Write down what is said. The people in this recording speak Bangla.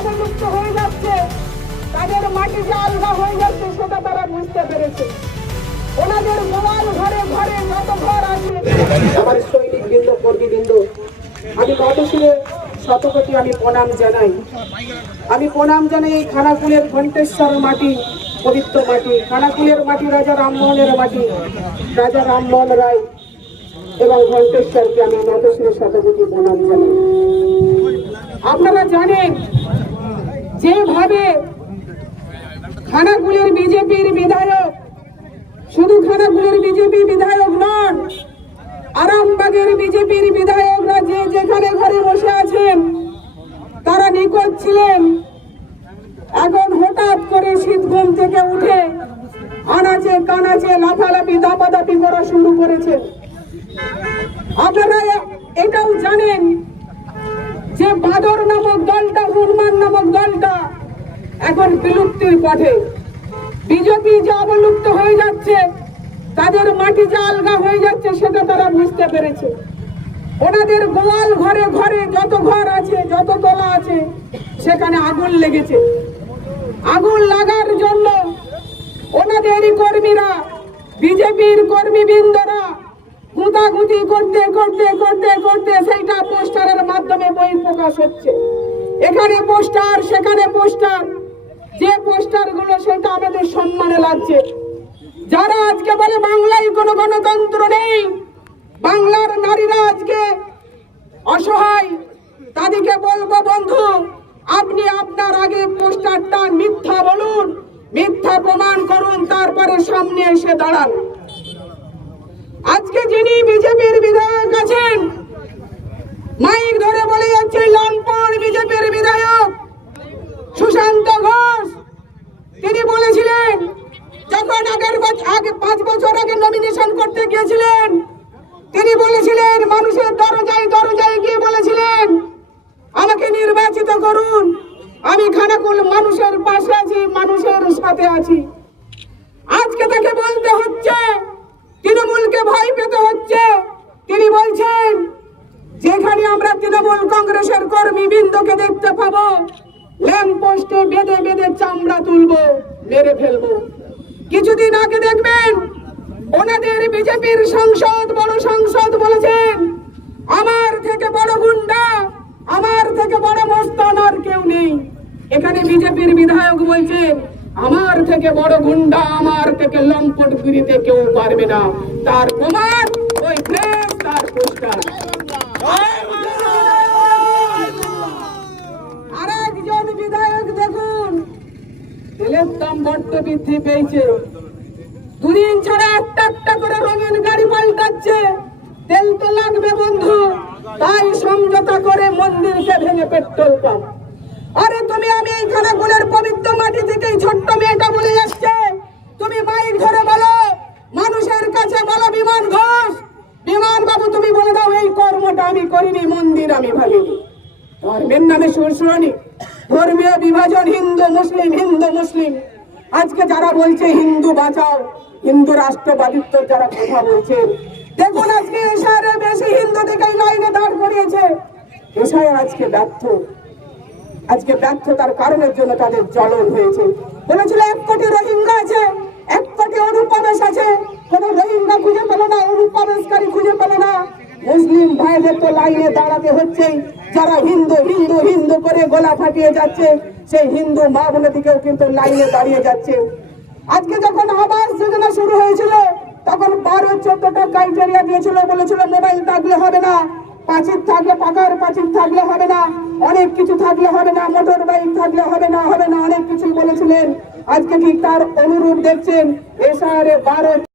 অবলুপ্ত হয়ে যাচ্ছে, তাদের মাটি যে আলগা হয়ে যাচ্ছে সেটা তারা বুঝতে পেরেছে। ওনাদের গোয়াল ঘরে ঘরে যত ঘর আছে, আমার সৈনিক বৃন্দ, কর্মী বৃন্দ, আমি গতশিরে শতকোটি আমি প্রণাম জানাই। আমি প্রণাম জানাই এই খানাকুলের ঘণ্টেশ্বর মাটি, পবিত্র মাটি, খানাকুলের মাটি, রাজা রামমোহনের মাটি, রাজা রামমোহন রায় এবং ঘণ্টেশ্বরকে আমি গতশিরে শতকোটি প্রণাম জানাই। আপনারা জানেন যেভাবে খানাকুলের বিজেপির বিধায়ক, শুধু খানাকুলের বিজেপি বিধায়ক নন, আরামবাগের বিজেপির বিধায়করা যে যেখানে ঘরে বসে আছেন তারা নিখোঁজ ছিলেন, এখন হঠাৎ করে শীত ঘুম থেকে উঠে আনাচে কানাচে লাফালাফি দাপাদাপি করা শুরু করেছে। আপনারা এটাও জানেন যে বাদর নামক দলটা, হনুমান নামক দলটা এখন বিলুপ্তির পথে। বিজেপি যে অবলুপ্ত হয়ে যাচ্ছে, তাদের মাটি যে আলগা হয়ে যাচ্ছে সেটা তারা বুঝতে পেরেছে। ওনাদের গোয়াল ঘরে ঘরে যত ঘর আছে, যত তলা আছে, সেখানে আগুন লেগেছে। আগুন লাগার জন্য ওনাদেরই কর্মীরা, বিজেপির কর্মীবৃন্দরা গুতাগুতি করতে করতে করতে করতে সেইটা পোস্টারের মাধ্যমে বই প্রকাশ হচ্ছে। এখানে পোস্টার, সেখানে পোস্টার, যে পোস্টার গুলো সেটা আমাদের সম্মানে লাগছে। যারা আজকে বলে বাংলায় কোনো গণতন্ত্র নেই, বাংলার নারীরা আজকে অসহায়, তাদেরকে বলবো বন্ধু, আপনি আপনার আগে পোস্টারটা মিথ্যা বলুন, মিথ্যা প্রমাণ করুন, তারপরে সামনে এসে দাঁড়ান। আজকে যিনি বিজেপির বিধায়ক আছেন, মাইক ধরে বলে যাচ্ছে লম্পট বিজেপির বিধায়ক সুশান্ত ঘোষ, তিনি বলেছিলেন যখন আগে 5 বছর আগে নমিনেশন করতে গিয়েছিলেন, তিনি বলেছিলেন মানুষের দরজায় দরজায় গিয়ে বলেছিলেন আমাকে নির্বাচিত করুন, আমি খানাকুল মানুষের পাশে আছি, মানুষের সাথে আছি। আজকে তাকে বলতে হচ্ছে, তৃণমূলকে ভয় পেতে হচ্ছে। তিনি বলছেন যেখানে আমরা তৃণমূল কংগ্রেসের কর্মী বৃন্দকে দেখতে পাবো, ল্যাম্প পোস্টে বেঁধে বেঁধে চামড়া তুলবো, মেরে ফেলবো। কিছুদিন আগে দেখবেন ওনাদের বিজেপির সাংসদ, বড় সাংসদ বলেছেন আমার থেকে বড় গুন্ডা, আমার থেকে বড় মস্তান আর কেউ নেই। এখানে বিজেপির বিধায়ক বলছেন আমার থেকে বড় গুন্ডা, আমার থেকে লম্পট গিরিতে কেউ পারবে না। তার প্রমাণ ওই প্রেস, তার পোস্টার। আর একজন বিধায়ক দেখুন, তেলের দাম বড্ড বৃদ্ধি পেয়েছে, দুদিন ছাড়া একটা একটা করে রঙিন গাড়ি পাল্টাচ্ছে। তেল তো লাগবে বন্ধু, তাই সমঝোতা করে মন্দিরকে ভেঙে পেট্রোল পাম্প। আরে তুমি, আমি এই খানাকুলের পবিত্র মাটি থেকে ছোট্ট মেয়েটা বলে যাচ্ছে, তুমি মাইক ধরে বলো, মানুষের কাছে বলো বিমান ঘোষ, বিমান বাবু তুমি বলে দাও এই কর্মটা আমি করিনি, মন্দির আমি ভাঙিনি। ধর্মের নামে সুরসুরানি, ধর্মীয় বিভাজন, হিন্দু মুসলিম, হিন্দু মুসলিম। আজকে যারা বলছে হিন্দু বাঁচাও, হিন্দু রাষ্ট্রবাদিত্ব যারা কথা বলছে, দেখুন আজকে এশারে বেশি হিন্দু থেকে লাইনে দাঁড় করিয়েছে। এশায় আজকে ব্যর্থ, আজকে ব্যর্থতার কারণের জন্য তাদের জ্বলন হয়েছে। বলেছিল 1 কোটি রোহিঙ্গা আছে, 1 কোটি অনুপ্রবেশ আছে, কোন রোহিঙ্গা খুঁজে পেল না, অনুপ্রবেশকারী খুঁজে পেল না। মুসলিম ভাইদের তো লাইনে দাঁড়াতে হচ্ছে, যারা হিন্দু হিন্দু হিন্দু করে গলা ফাটিয়ে যাচ্ছে, সেই হিন্দু মা বোনদিকেও কিন্তু লাইনে দাঁড়িয়ে যাচ্ছে। আজকে যখন আবাস যোজনা শুরু হয়েছিল, তখন 12-14টা ক্রাইটেরিয়া দিয়েছিল, বলেছিল মোবাইল থাকলে হবে না, পাঁচিল থাকলে, পাকার পাঁচিল থাকলে হবে না, অনেক কিছু থাকলে হবে না, মোটর বাইক থাকলে হবে না, হবে না, অনেক কিছুই বলেছিলেন। আজকে ঠিক তার অনুরূপ দেখছেন এশারে 12